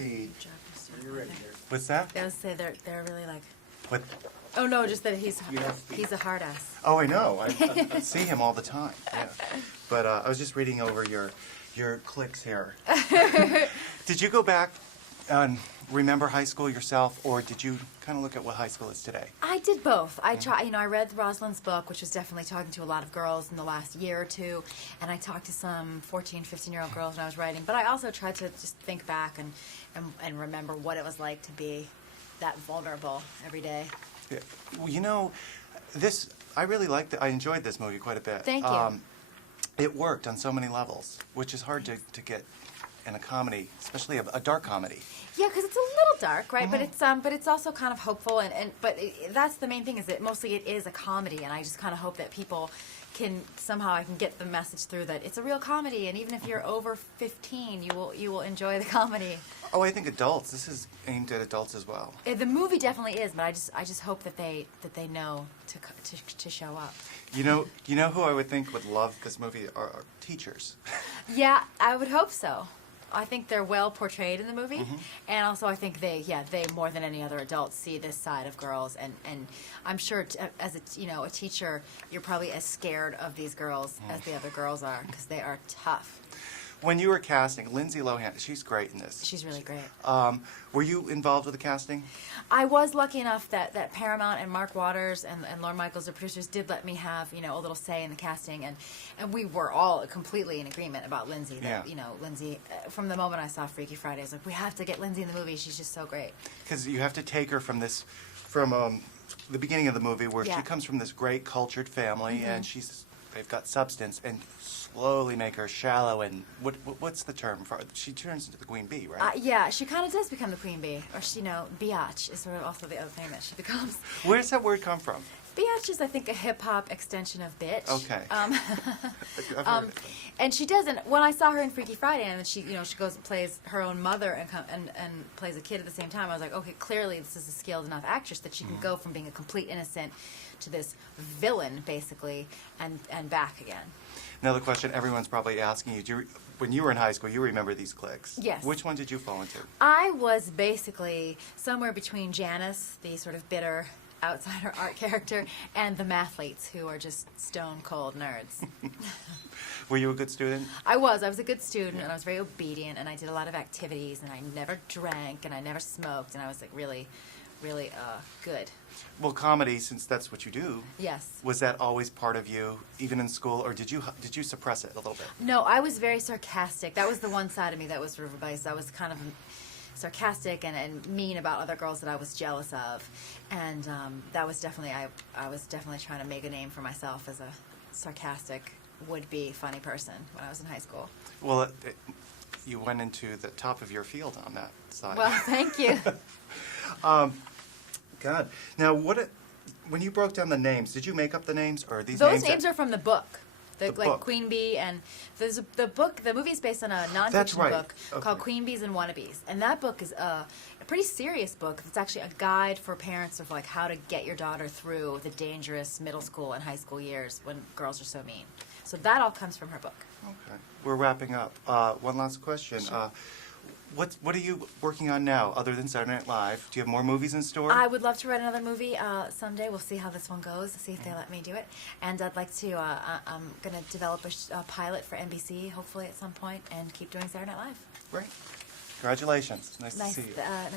speed. You're ready here. What's that? I was say they're really like. What? Oh no, just that he's You have to- he's a hard ass. Oh, I know. I see him all the time. Yeah. But I was just reading over your clicks here. Did you go back and remember high school yourself, or did you kind of look at what high school is today? I did both. I I read Rosalind's book, which was definitely talking to a lot of girls in the last year or two, and I talked to some 14, 15-year-old girls when I was writing. But I also tried to just think back and remember what it was like to be that vulnerable every day. Yeah. Well, you know, I really liked it. I enjoyed this movie quite a bit. Thank you. It worked on so many levels, which is hard to get in a comedy, especially a dark comedy. Yeah, because it's a little dark, right? But it's also kind of hopeful, that's the main thing, is that mostly it is a comedy, and I just kind of hope that people can somehow I can get the message through that it's a real comedy, and even if you're over 15, you will enjoy the comedy. Oh, I think adults. This is aimed at adults as well. The movie definitely is, but I just hope that they know to show up. You know who I would think would love this movie are teachers. Yeah, I would hope so. I think they're well portrayed in the movie, and also I think they more than any other adults see this side of girls, and I'm sure as a teacher, you're probably as scared of these girls as the other girls are, because they are tough. When you were casting, Lindsay Lohan, she's great in this. She's really great. Were you involved with the casting? I was lucky enough that Paramount and Mark Waters and Lorne Michaels, the producers, did let me have a little say in the casting, and we were all completely in agreement about Lindsay. That Lindsay, from the moment I saw Freaky Friday, I was like, we have to get Lindsay in the movie. She's just so great. Because you have to take her from the beginning of the movie where she comes from this great cultured family, and they've got substance, and slowly make her shallow and what's the term for it? She turns into the queen bee, right? Yeah, she kind of does become the queen bee, or biatch is sort of also the other thing that she becomes. Where does that word come from? Biatch is, I think, a hip-hop extension of bitch. Okay. I've heard it. And she doesn't. When I saw her in Freaky Friday, and she goes and plays her own mother and plays a kid at the same time, I was like, okay, clearly this is a skilled enough actress that she can go from being a complete innocent to this villain, basically, and back again. Another question everyone's probably asking you, when you were in high school, you remember these cliques. Yes. Which one did you fall into? I was basically somewhere between Janice, the sort of bitter outsider art character, and the mathletes, who are just stone cold nerds. Were you a good student? I was a good student, and I was very obedient, and I did a lot of activities, and I never drank, and I never smoked, and I was like really good. Well, comedy, since that's what you do. Yes. Was that always part of you, even in school, or did you suppress it a little bit? No, I was very sarcastic. That was the one side of me that was revised. I was kind of sarcastic and mean about other girls that I was jealous of, and that was definitely I was definitely trying to make a name for myself as a sarcastic, would-be funny person when I was in high school. Well, you went into the top of your field on that side. Well, thank you. God. Now, when you broke down the names, did you make up the names, or are these Those names? names are from the book. The Like book. Queen Bee, and there's the book. The movie is based on a nonfiction That's right. book called Queen Bees and Wannabes, and that book is a pretty serious book. It's actually a guide for parents of like how to get your daughter through the dangerous middle school and high school years when girls are so mean. So that all comes from her book. Okay. We're wrapping up. One last question. Sure. What are you working on now, other than Saturday Night Live? Do you have more movies in store? I would love to write another movie someday. We'll see how this one goes, see if they let me do it. And I'd like to, I'm going to develop a pilot for NBC, hopefully at some point, and keep doing Saturday Night Live. Great. Congratulations. Nice to Nice, see you. nice